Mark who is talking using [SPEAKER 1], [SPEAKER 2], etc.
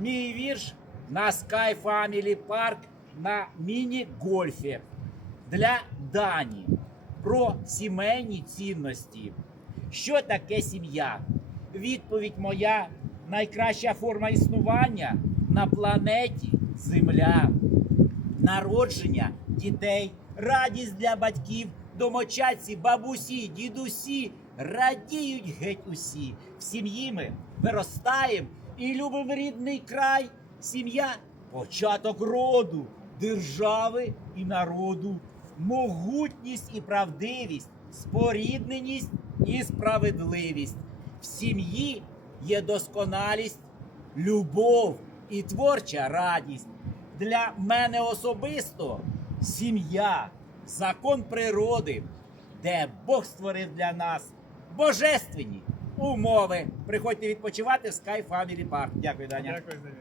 [SPEAKER 1] мій вірш на Sky Family Park на міні-гольфі для Дані про сімейні цінності. Що таке сім'я? Відповідь моя найкраща форма існування на планеті Земля. Народження дітей, радість для батьків, домочадці, бабусі, дідусі, радіють геть усі. В сім'ї ми виростаємо і любимо рідний край. Сім'я початок роду, держави і народу, могутність і правдивість, спорідненість і справедливість. В сім'ї є досконалість, любов і творча радість. Для мене особисто сім'я, закон природи, де Бог створив для нас божественні умови. Приходьте відпочивати в Sky Family Park. Дякую, Даня.
[SPEAKER 2] Дякую, Давід.